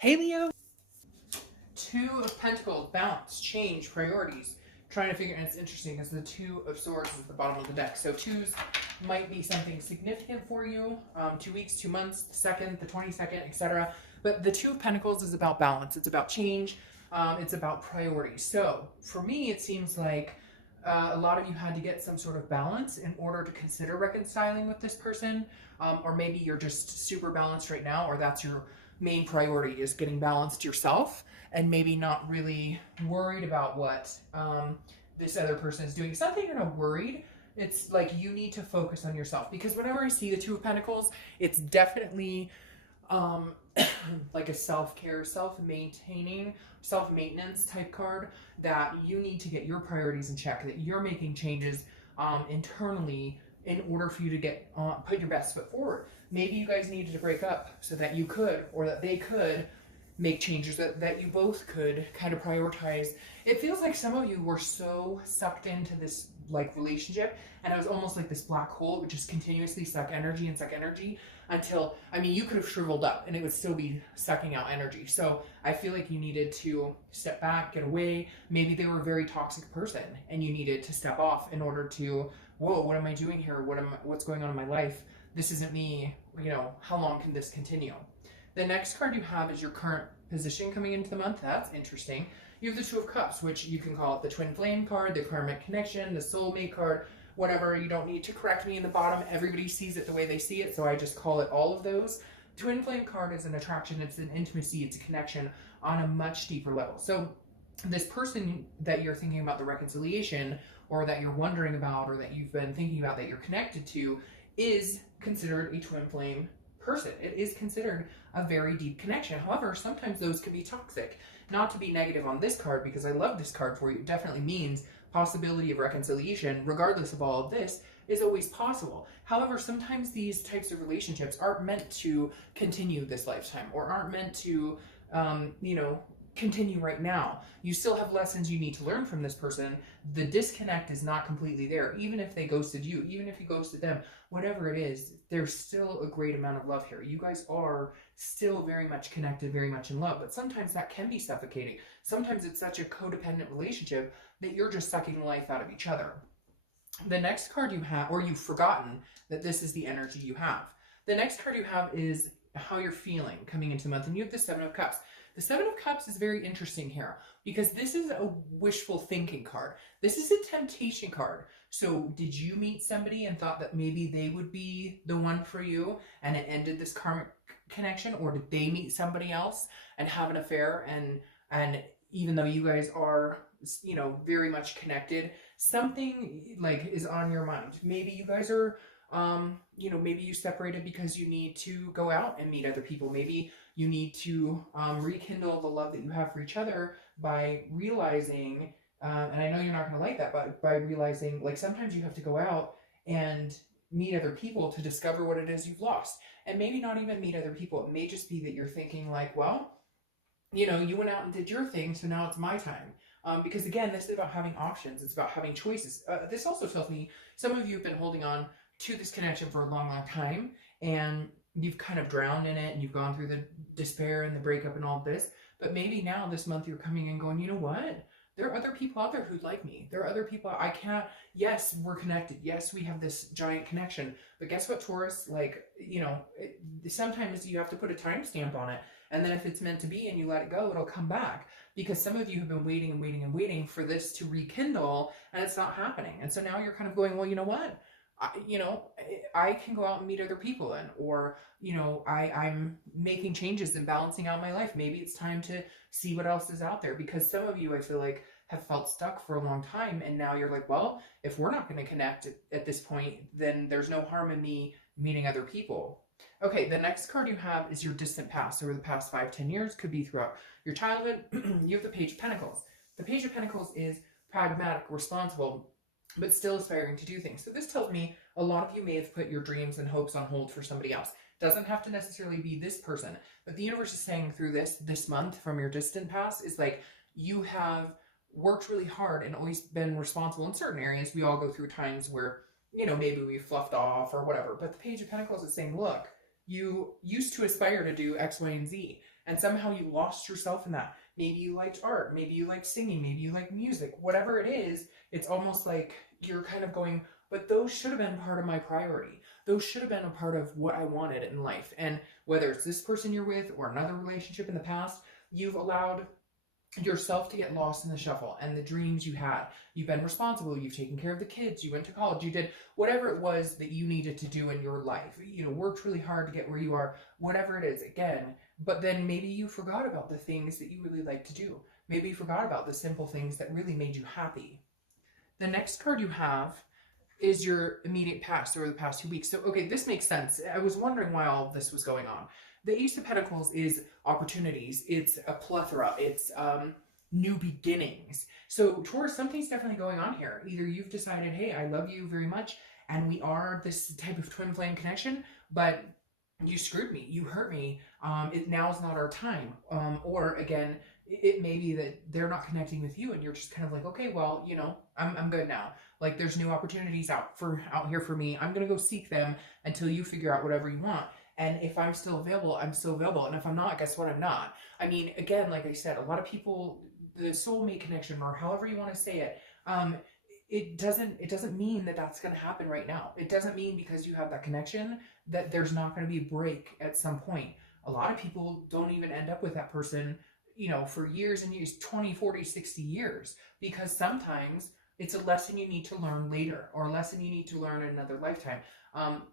Hey Leo! Two of Pentacles, balance, change, priorities. Trying to figure, and it's interesting because the Two of Swords is at the bottom of the deck. So twos might be something significant for you. 2 weeks, 2 months, the 2nd, the 22nd, etc. But the Two of Pentacles is about balance. It's about change. It's about priorities. So for me, it seems like a lot of you had to get some sort of balance in order to consider reconciling with this person. Or maybe you're just super balanced right now, or that's your main priority is getting balanced yourself and maybe not really worried about what this other person is doing. It's not that you're not worried. It's like you need to focus on yourself, because whenever I see the Two of Pentacles, it's definitely like a self-care, self-maintaining, self-maintenance type card, that you need to get your priorities in check, that you're making changes internally in order for you to get put your best foot forward. Maybe you guys needed to break up so that you could, or that they could make changes, that you both could kind of prioritize. It feels like some of you were so sucked into this like relationship, and it was almost like this black hole. It would just continuously suck energy until, I mean, you could have shriveled up and it would still be sucking out energy. So I feel like you needed to step back, get away. Maybe they were a very toxic person and you needed to step off in order to, whoa, what am I doing here? What's going on in my life? This isn't me. You know, how long can this continue? The next card you have is your current position coming into the month. That's interesting. You have the Two of Cups, which you can call it the Twin Flame card, the Karmic Connection, the Soulmate card, whatever. You don't need to correct me in the bottom. Everybody sees it the way they see it, so I just call it all of those. Twin Flame card is an attraction. It's an intimacy. It's a connection on a much deeper level. So this person that you're thinking about the reconciliation, or that you're wondering about, or that you've been thinking about, that you're connected to, is considered a Twin Flame person. It is considered a very deep connection. However, sometimes those can be toxic. Not to be negative on this card, because I love this card for you. It definitely means possibility of reconciliation, regardless of all of this, is always possible. However, sometimes these types of relationships aren't meant to continue this lifetime, or aren't meant to, continue right now. You still have lessons you need to learn from this person. The disconnect is not completely there. Even if they ghosted you, even if you ghosted them, whatever it is, there's still a great amount of love here. You guys are still very much connected, very much in love, but sometimes that can be suffocating. Sometimes it's such a codependent relationship that you're just sucking the life out of each other. The next card you have, or you've forgotten that this is the energy you have. The next card you have is how you're feeling coming into the month, and you have the Seven of Cups. The Seven of Cups is very interesting here, because this is a wishful thinking card. This is a temptation card. So did you meet somebody and thought that maybe they would be the one for you, and it ended this karmic connection? Or did they meet somebody else and have an affair, and even though you guys are, very much connected, something like is on your mind? Maybe you guys are maybe you separated because you need to go out and meet other people. Maybe you need to rekindle the love that you have for each other by realizing, and I know you're not going to like that, but by realizing, like, sometimes you have to go out and meet other people to discover what it is you've lost. And maybe not even meet other people. It may just be that you're thinking like, well, you went out and did your thing, so now it's my time. Because again, this is about having options. It's about having choices. This also tells me some of you have been holding on to this connection for a long, long time, and you've kind of drowned in it, and you've gone through the despair and the breakup and all this. But maybe now this month you're coming and going, you know what? There are other people out there who like me. There are other people I can't, yes, we're connected. Yes, we have this giant connection. But guess what, Taurus? Like, sometimes you have to put a timestamp on it. And then if it's meant to be and you let it go, it'll come back. Because some of you have been waiting and waiting and waiting for this to rekindle, and it's not happening. And so now you're kind of going, well, you know what? I can go out and meet other people, or I'm making changes and balancing out my life. Maybe it's time to see what else is out there, because some of you, I feel like, have felt stuck for a long time, and now you're like, well, if we're not going to connect at this point, then there's no harm in me meeting other people. Okay, the next card you have is your distant past, over the past 5-10 years, could be throughout your childhood. You have the Page of Pentacles. The Page of Pentacles is pragmatic, responsible, but still aspiring to do things. So this tells me a lot of you may have put your dreams and hopes on hold for somebody else. Doesn't have to necessarily be this person, but the universe is saying through this month from your distant past is like, you have worked really hard and always been responsible in certain areas. We all go through times where, maybe we fluffed off or whatever, but the Page of Pentacles is saying, look, you used to aspire to do X, Y, and Z, and somehow you lost yourself in that. Maybe you liked art, maybe you like singing, maybe you like music, whatever it is. It's almost like you're kind of going, but those should have been part of my priority. Those should have been a part of what I wanted in life. And whether it's this person you're with or another relationship in the past, you've allowed yourself to get lost in the shuffle and the dreams you had. You've been responsible, you've taken care of the kids, you went to college, you did whatever it was that you needed to do in your life. You know, worked really hard to get where you are, whatever it is, again. But then maybe you forgot about the things that you really like to do. Maybe you forgot about the simple things that really made you happy. The next card you have is your immediate past, or the past 2 weeks. So, okay, this makes sense. I was wondering why all of this was going on. The Ace of Pentacles is opportunities. It's a plethora. It's new beginnings. So, Taurus, something's definitely going on here. Either you've decided, hey, I love you very much, and we are this type of twin flame connection, but you screwed me. You hurt me. Now's not our time. Or, again, it may be that they're not connecting with you, and you're just kind of like, okay, well, you know, I'm good now. Like, there's new opportunities out here for me. I'm gonna go seek them until you figure out whatever you want. And if I'm still available, I'm still available. And if I'm not, guess what? I'm not. I mean, again, like I said, a lot of people, the soulmate connection, or however you want to say it, it doesn't mean that that's going to happen right now. It doesn't mean because you have that connection that there's not going to be a break at some point. A lot of people don't even end up with that person, you know, for years and years, 20, 40, 60 years, because sometimes it's a lesson you need to learn later, or a lesson you need to learn in another lifetime.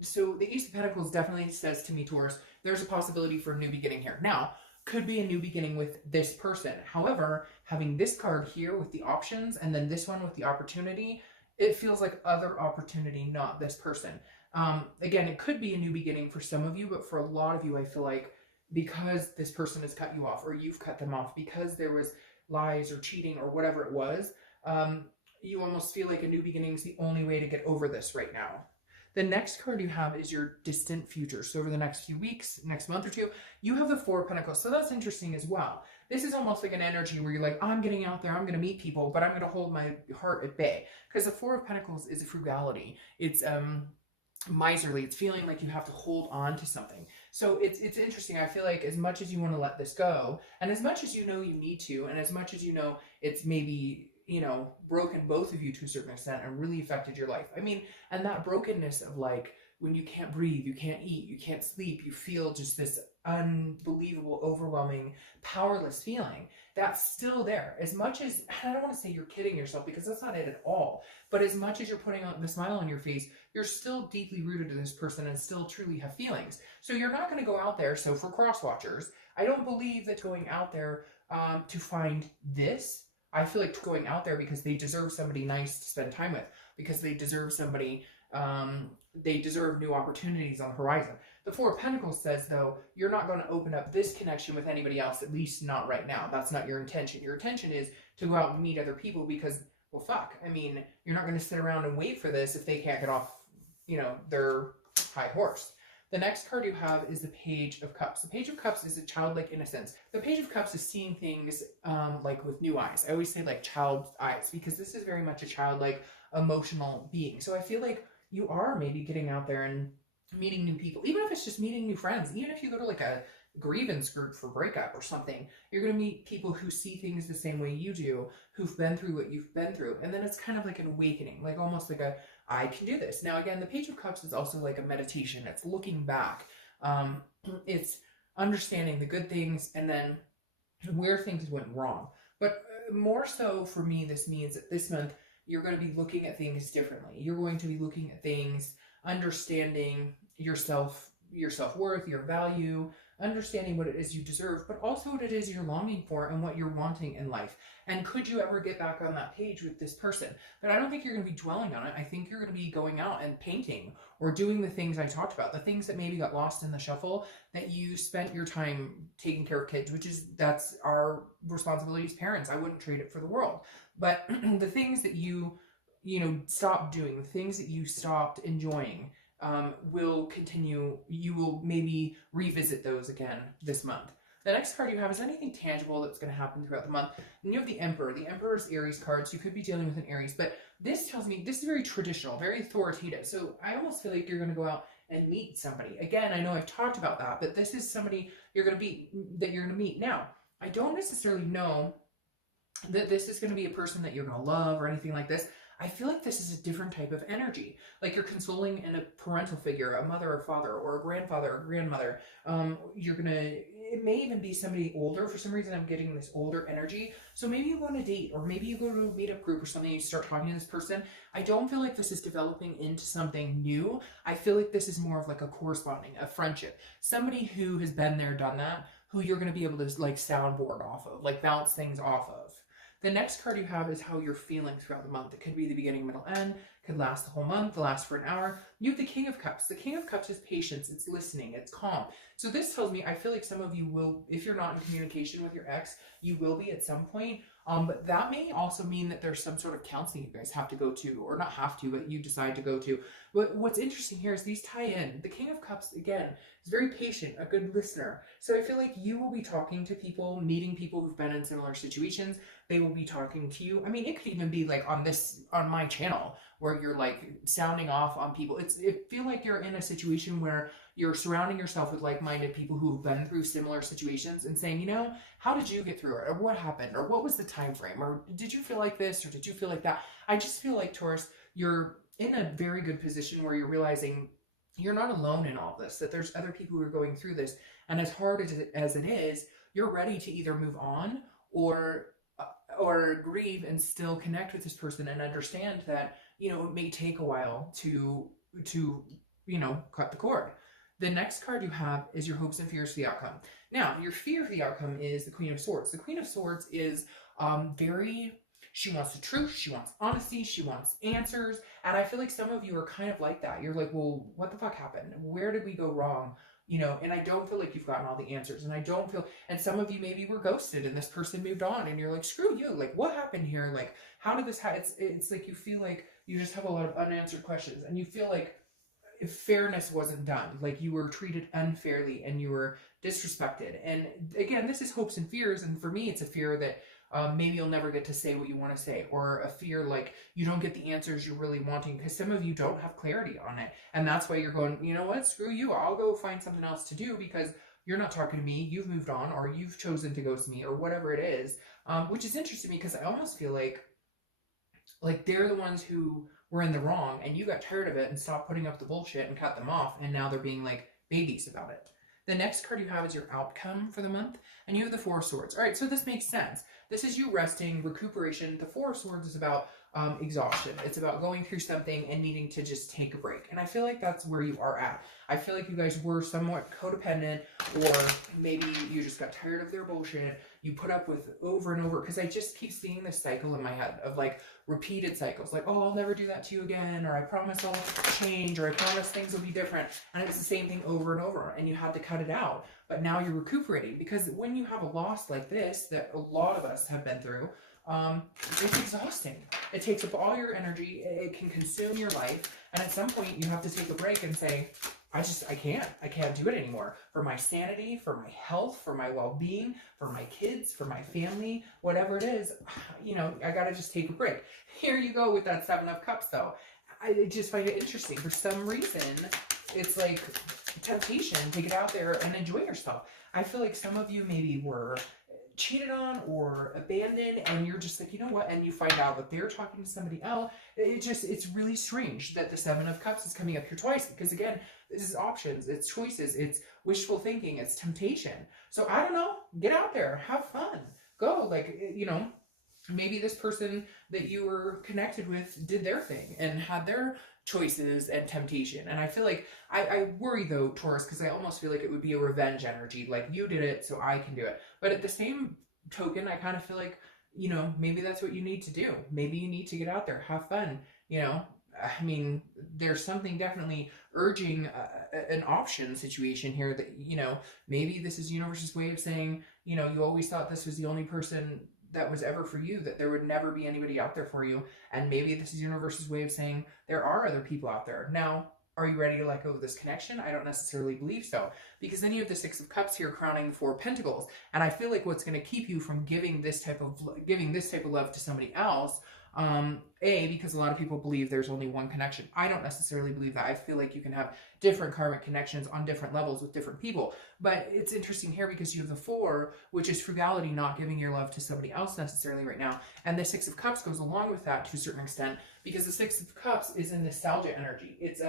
So the Ace of Pentacles definitely says to me, Taurus, there's a possibility for a new beginning here. Now, could be a new beginning with this person. However, having this card here with the options and then this one with the opportunity, it feels like other opportunity, not this person. Again, it could be a new beginning for some of you, but for a lot of you, I feel like because this person has cut you off, or you've cut them off, because there was lies or cheating or whatever it was, you almost feel like a new beginning is the only way to get over this right now. The next card you have is your distant future. So over the next few weeks, next month or two, you have the Four of Pentacles. So that's interesting as well. This is almost like an energy where you're like, I'm getting out there, I'm going to meet people, but I'm going to hold my heart at bay. Because the Four of Pentacles is frugality. It's miserly. It's feeling like you have to hold on to something. So it's interesting. I feel like as much as you want to let this go, and as much as you know you need to, and as much as you know it's maybe, you know, broken both of you to a certain extent and really affected your life. I mean, and that brokenness of like, when you can't breathe, you can't eat, you can't sleep, you feel just this unbelievable, overwhelming, powerless feeling, that's still there. As much as, I don't want to say you're kidding yourself, because that's not it at all, but as much as you're putting on the smile on your face, you're still deeply rooted to this person and still truly have feelings. So you're not going to go out there. So for cross watchers, I don't believe that going out there to find this, I feel like going out there because they deserve somebody nice to spend time with, because they deserve somebody, they deserve new opportunities on the horizon. The Four of Pentacles says, though, you're not going to open up this connection with anybody else, at least not right now. That's not your intention. Your intention is to go out and meet other people because, well, fuck. I mean, you're not going to sit around and wait for this if they can't get off, you know, their high horse. The next card you have is the Page of Cups. The Page of Cups is a childlike innocence. The Page of Cups is seeing things like with new eyes. I always say like child's eyes, because this is very much a childlike emotional being. So I feel like you are maybe getting out there and meeting new people, even if it's just meeting new friends, even if you go to like a grievance group for breakup or something, you're going to meet people who see things the same way you do, who've been through what you've been through. And then it's kind of like an awakening, like almost like a, I can do this. Now, again, the Page of Cups is also like a meditation. It's looking back. It's understanding the good things and then where things went wrong. But more so for me, this means that this month, you're going to be looking at things differently. You're going to be looking at things, understanding yourself, your self-worth, your value, understanding what it is you deserve, but also what it is you're longing for and what you're wanting in life. And could you ever get back on that page with this person? But I don't think you're going to be dwelling on it. I think you're going to be going out and painting or doing the things I talked about, the things that maybe got lost in the shuffle, that you spent your time taking care of kids, which is, that's our responsibility as parents. I wouldn't trade it for the world. But the things that you stopped doing, the things that you stopped enjoying, will continue. You will maybe revisit those again this month. The next card you have is anything tangible that's going to happen throughout the month. And you have the Emperor. The Emperor is Aries card, so you could be dealing with an Aries. But this tells me this is very traditional, very authoritative. So I almost feel like you're going to go out and meet somebody. Again, I know I've talked about that, but this is somebody you're going to meet. Now, I don't necessarily know that this is going to be a person that you're going to love or anything like this. I feel like this is a different type of energy. Like you're consoling in a parental figure, a mother or father, or a grandfather or grandmother. It may even be somebody older. For some reason, I'm getting this older energy. So maybe you go on a date, or maybe you go to a meetup group or something, and you start talking to this person. I don't feel like this is developing into something new. I feel like this is more of like a corresponding, a friendship. Somebody who has been there, done that, who you're going to be able to like soundboard off of, like bounce things off of. The next card you have is how you're feeling throughout the month. It could be the beginning, middle, end. Could last the whole month, last for an hour. You have the King of Cups. The King of Cups is patience. It's listening. It's calm. So this tells me, I feel like some of you will, if you're not in communication with your ex, you will be at some point. But that may also mean that there's some sort of counseling you guys have to go to, or not have to, but you decide to go to. But what's interesting here is these tie in. The King of Cups, again, is very patient, a good listener. So I feel like you will be talking to people, meeting people who've been in similar situations. They will be talking to you. I mean, it could even be like on my channel, where you're like sounding off on people. It feel like you're in a situation where you're surrounding yourself with like-minded people who've been through similar situations and saying, you know, how did you get through it? Or what happened? Or what was the time frame? Or did you feel like this? Or did you feel like that? I just feel like, Taurus, you're in a very good position where you're realizing you're not alone in all this, that there's other people who are going through this. And as hard as it is, you're ready to either move on or grieve and still connect with this person and understand that, you know, it may take a while to you know, cut the cord. The next card you have is your hopes and fears for the outcome. Now, your fear for the outcome is the Queen of Swords. The Queen of Swords is she wants the truth, she wants honesty, she wants answers. And I feel like some of you are kind of like that. You're like, well, what the fuck happened? Where did we go wrong? You know, and I don't feel like you've gotten all the answers. And I don't feel, and some of you maybe were ghosted and this person moved on and you're like, screw you. Like, what happened here? Like, how did this happen? It's like you feel like you just have a lot of unanswered questions and you feel like if fairness wasn't done, like you were treated unfairly and you were disrespected. And again, this is hopes and fears. And for me, it's a fear that maybe you'll never get to say what you want to say, or a fear like you don't get the answers you're really wanting because some of you don't have clarity on it. And that's why you're going, you know what, screw you. I'll go find something else to do because you're not talking to me. You've moved on, or you've chosen to ghost me, or whatever it is, which is interesting because I almost feel like they're the ones who were in the wrong and you got tired of it and stopped putting up the bullshit and cut them off. And now they're being like babies about it. The next card you have is your outcome for the month, and you have the Four of Swords. All right, so this makes sense. This is you resting, recuperation. The Four of Swords is about exhaustion. It's about going through something and needing to just take a break. And I feel like that's where you are at. I feel like you guys were somewhat codependent, or maybe you just got tired of their bullshit. You put up with over and over, because I just keep seeing this cycle in my head of like repeated cycles. Like, oh, I'll never do that to you again, or I promise I'll change, or I promise things will be different. And it's the same thing over and over, and you had to cut it out. But now you're recuperating, because when you have a loss like this, that a lot of us have been through, it's exhausting. It takes up all your energy. It can consume your life. And at some point you have to take a break and say, I can't do it anymore. For my sanity, for my health, for my well-being, for my kids, for my family, whatever it is, you know, I gotta just take a break. Here you go with that Seven of Cups though. I just find it interesting. For some reason, it's like temptation to get out there and enjoy yourself. I feel like some of you maybe were cheated on or abandoned, and you're just like, you know what, and you find out that they're talking to somebody else. It's really strange that the Seven of Cups is coming up here twice, because again, this is options, it's choices, it's wishful thinking, it's temptation. So I don't know, get out there, have fun, go, like, you know, maybe this person that you were connected with did their thing and had their choices and temptation. And I feel like I worry though, Taurus, because I almost feel like it would be a revenge energy, like you did it so I can do it. But at the same token, I kind of feel like, you know, maybe that's what you need to do. Maybe you need to get out there, have fun, you know. I mean, there's something definitely urging an option situation here that, you know, maybe this is universe's way of saying, you know, you always thought this was the only person that was ever for you, that there would never be anybody out there for you. And maybe this is universe's way of saying there are other people out there. Now, are you ready to let go of this connection? I don't necessarily believe so, because then you have the Six of Cups here crowning the Four of Pentacles. And I feel like what's going to keep you from giving this type of love to somebody else Because a lot of people believe there's only one connection. I don't necessarily believe that. I feel like you can have different karmic connections on different levels with different people. But it's interesting here because you have the 4, which is frugality, not giving your love to somebody else necessarily right now. And the 6 of Cups goes along with that to a certain extent, because the 6 of Cups is a nostalgia energy. It's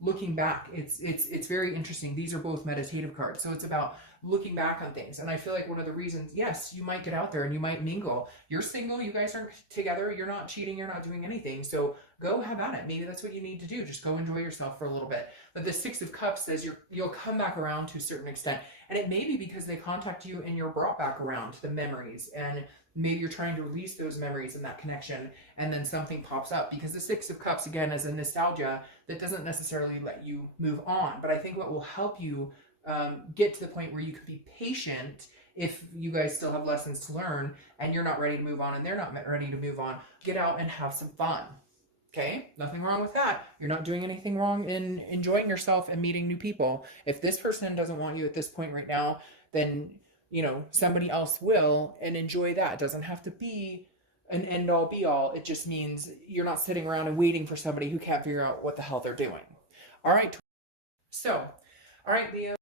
looking back. It's very interesting. These are both meditative cards. So it's about looking back on things. And I feel like one of the reasons, yes, you might get out there and you might mingle. You're single, you guys aren't together, you're not cheating, you're not doing anything. So go have at it. Maybe that's what you need to do. Just go enjoy yourself for a little bit. But the 6 of Cups says you'll come back around to a certain extent. And it may be because they contact you and you're brought back around to the memories. And maybe you're trying to release those memories and that connection, and then something pops up. Because the 6 of Cups, again, is a nostalgia that doesn't necessarily let you move on. But I think what will help you get to the point where you can be patient if you guys still have lessons to learn and you're not ready to move on and they're not ready to move on. Get out and have some fun. Okay? Nothing wrong with that. You're not doing anything wrong in enjoying yourself and meeting new people. If this person doesn't want you at this point right now, then, you know, somebody else will, and enjoy that. It doesn't have to be an end all be all. It just means you're not sitting around and waiting for somebody who can't figure out what the hell they're doing. All right. So, all right, Leo.